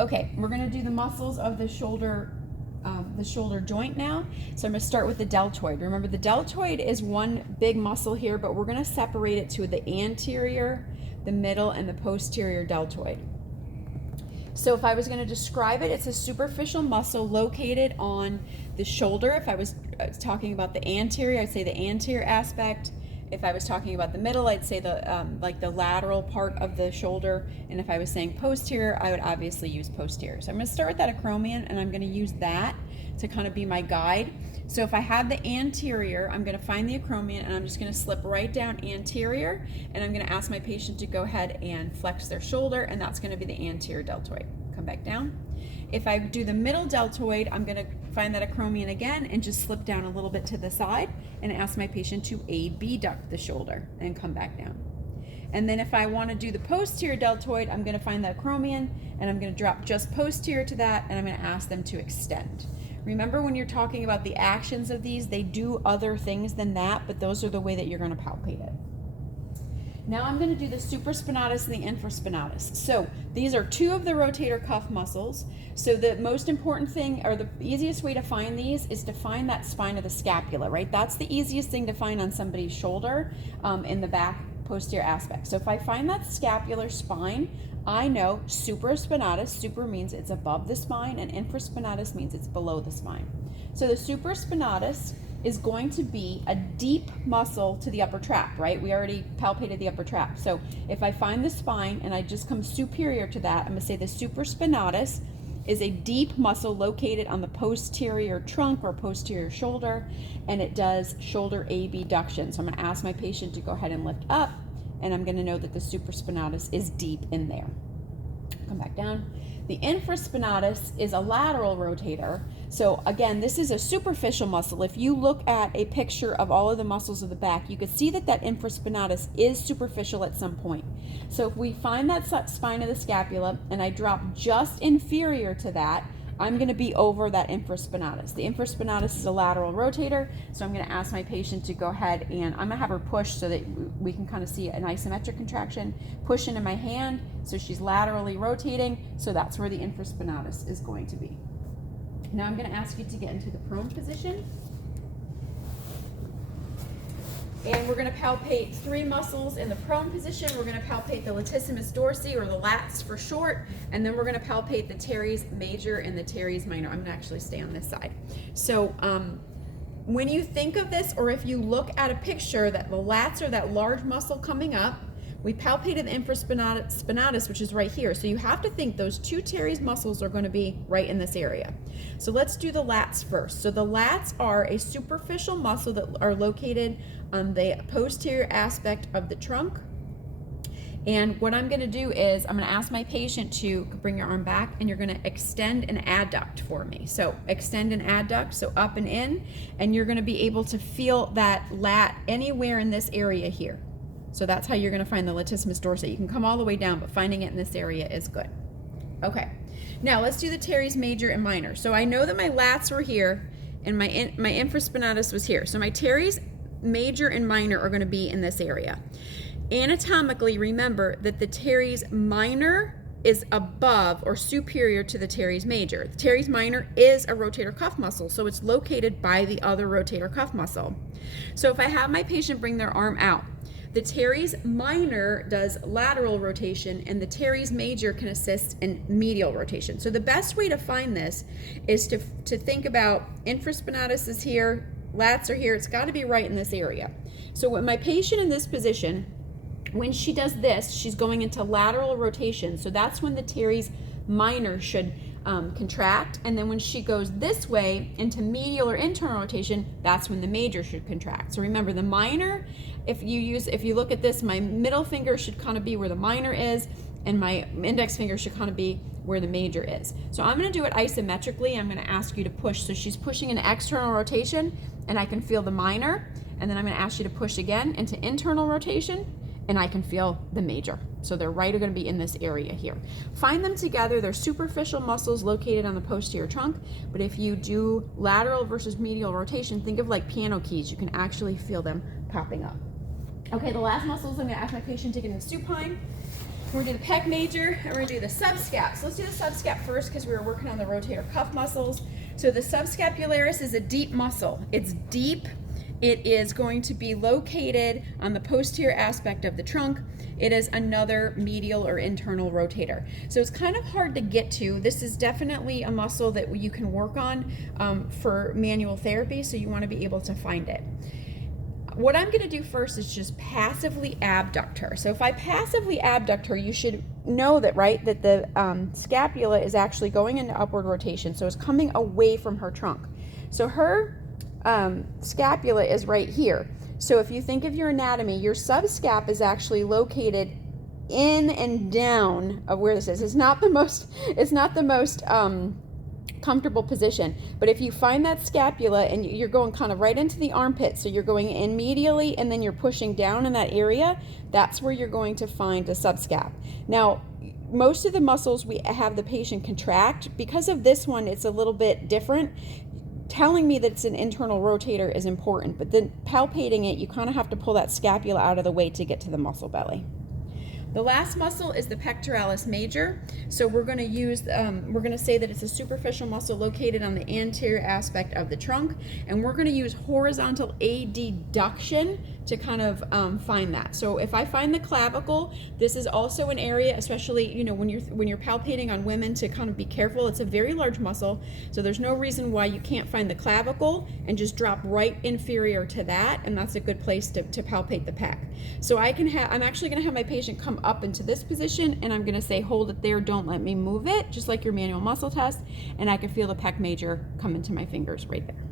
Okay, we're gonna do the muscles of the shoulder joint now. So I'm gonna start with the deltoid. Remember, the deltoid is one big muscle here, but we're gonna separate it to the anterior, the middle, and the posterior deltoid. So if I was gonna describe it, it's a superficial muscle located on the shoulder. If I was talking about the anterior, I'd say the anterior aspect. If I was talking about the middle, I'd say the like the lateral part of the shoulder. And if I was saying posterior, I would obviously use posterior. So I'm gonna start with that acromion, and I'm gonna use that to kind of be my guide. So if I have the anterior, I'm gonna find the acromion, and I'm just gonna slip right down anterior, and I'm gonna ask my patient to go ahead and flex their shoulder, and that's gonna be the anterior deltoid. Come back down. If I do the middle deltoid, I'm gonna find that acromion again and just slip down a little bit to the side and ask my patient to abduct the shoulder and come back down. And then if I want to do the posterior deltoid, I'm going to find the acromion and I'm going to drop just posterior to that, and I'm going to ask them to extend. Remember, when you're talking about the actions of these, they do other things than that, but those are the way that you're going to palpate it. Now I'm going to do the supraspinatus and the infraspinatus. So these are two of the rotator cuff muscles. So the most important thing, or the easiest way to find these, is to find that spine of the scapula, right? That's the easiest thing to find on somebody's shoulder in the back posterior aspect. So if I find that scapular spine, I know supraspinatus, super means it's above the spine, and infraspinatus means it's below the spine. So the supraspinatus is going to be a deep muscle to the upper trap, right? We already palpated the upper trap. So if I find the spine and I just come superior to that, I'm gonna say the supraspinatus is a deep muscle located on the posterior trunk or posterior shoulder, and it does shoulder abduction. So I'm gonna ask my patient to go ahead and lift up, and I'm gonna know that the supraspinatus is deep in there. Come back down. The infraspinatus is a lateral rotator. So again, this is a superficial muscle. If you look at a picture of all of the muscles of the back, you can see that that infraspinatus is superficial at some point. So if we find that spine of the scapula and I drop just inferior to that, I'm going to be over that infraspinatus. The infraspinatus is a lateral rotator, so I'm going to ask my patient to go ahead and I'm going to have her push so that we can kind of see an isometric contraction. Push into my hand, so she's laterally rotating, so that's where the infraspinatus is going to be. Now I'm going to ask you to get into the prone position. And we're going to palpate three muscles in the prone position. We're going to palpate the latissimus dorsi, or the lats for short, and then we're going to palpate the teres major and the teres minor. I'm going to actually stay on this side. So when you think of this, or if you look at a picture that the lats are that large muscle coming up, we palpated the infraspinatus, which is right here. So you have to think those two teres muscles are going to be right in this area. So let's do the lats first. So the lats are a superficial muscle that are located on the posterior aspect of the trunk. And what I'm going to do is I'm going to ask my patient to bring your arm back, and you're going to extend and adduct for me. So extend and adduct, so up and in, and you're going to be able to feel that lat anywhere in this area here. So that's how you're going to find the latissimus dorsi. You can come all the way down, but finding it in this area is good. Okay, now let's do the teres major and minor. So I know that my lats were here and my infraspinatus was here. So my teres major and minor are going to be in this area. Anatomically, remember that the teres minor is above or superior to the teres major. The teres minor is a rotator cuff muscle, so it's located by the other rotator cuff muscle. So if I have my patient bring their arm out, the teres minor does lateral rotation, and the teres major can assist in medial rotation. So the best way to find this is to think about infraspinatus is here, lats are here. It's got to be right in this area. So when my patient in this position, when she does this, she's going into lateral rotation. So that's when the teres minor should contract, and then when she goes this way into medial or internal rotation, that's when the major should contract. So remember, the minor, if you look at this, my middle finger should kind of be where the minor is, and my index finger should kind of be where the major is. So I'm going to do it isometrically. I'm going to ask you to push. So she's pushing into external rotation, and I can feel the minor, and then I'm going to ask you to push again into internal rotation, and I can feel the major. So they're going to be in this area here. Find them together. They're superficial muscles located on the posterior trunk, but if you do lateral versus medial rotation, think of like piano keys. You can actually feel them popping up. Okay, the last muscles I'm going to ask my patient to get into supine. We're gonna do the pec major and we're gonna do the subscap. So let's do the subscap first because we were working on the rotator cuff muscles. So the subscapularis is a deep muscle. It's deep. It is going to be located on the posterior aspect of the trunk. It is another medial or internal rotator. So it's kind of hard to get to. This is definitely a muscle that you can work on for manual therapy, so you want to be able to find it. What I'm going to do first is just passively abduct her. So if I passively abduct her, you should know that, right, that the scapula is actually going into upward rotation. So it's coming away from her trunk. So her scapula is right here. So if you think of your anatomy, your subscap is actually located in and down of where this is. It's not the most comfortable position, but if you find that scapula and you're going kind of right into the armpit, so you're going in medially and then you're pushing down in that area, that's where you're going to find a subscap. Now, most of the muscles we have the patient contract. Because of this one, it's a little bit different. Telling me that it's an internal rotator is important, but then palpating it, you kind of have to pull that scapula out of the way to get to the muscle belly. The last muscle is the pectoralis major. So we're going to use, we're going to say that it's a superficial muscle located on the anterior aspect of the trunk, and we're going to use horizontal adduction to kind of find that. So if I find the clavicle, this is also an area, especially, you know, when you're palpating on women, to kind of be careful. It's a very large muscle, so there's no reason why you can't find the clavicle and just drop right inferior to that, and that's a good place to palpate the pec. So I'm actually going to have my patient come up into this position, and I'm going to say, hold it there, don't let me move it, just like your manual muscle test, and I can feel the pec major come into my fingers right there.